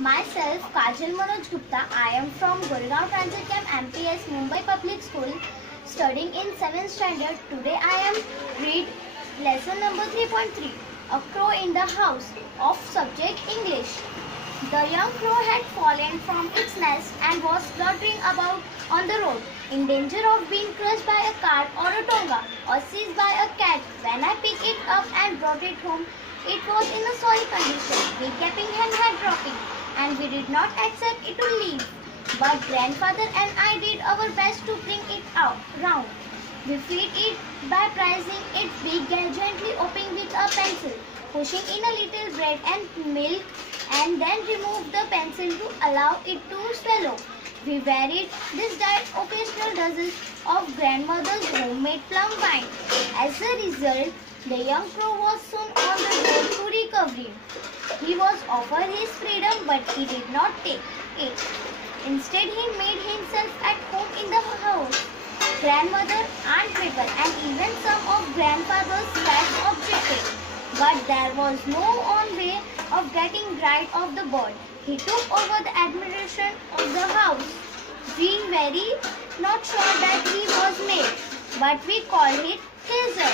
Myself, Kajal Manoj Gupta. I am from Gurgaon Transit Camp MPS Mumbai Public School, studying in 7th standard. Today I am read lesson number 3.3, A Crow in the House, of subject English. The young crow had fallen from its nest and was fluttering about on the road, in danger of being crushed by a car or a tonga, or seized by a cat. When I picked it up and brought it home, it was in a sorry condition, with gaping and head dropping, and we did not accept it to leave. But grandfather and I did our best to bring it out round. We feed it by pressing its beak gently open with a pencil, pushing in a little bread and milk, and then remove the pencil to allow it to swallow. We varied this diet occasional doses of grandmother's homemade plum wine. As a result, the young crow was soon on the road to recovery. He was offered his freedom, but he did not take it. Instead, he made himself at home in the house. Grandmother, Aunt Mabel, and even some of grandfather's cats objected. But there was no one way of getting rid of the bird. He took over the administration of the house. We very not sure that he was made, but we call it Caesar.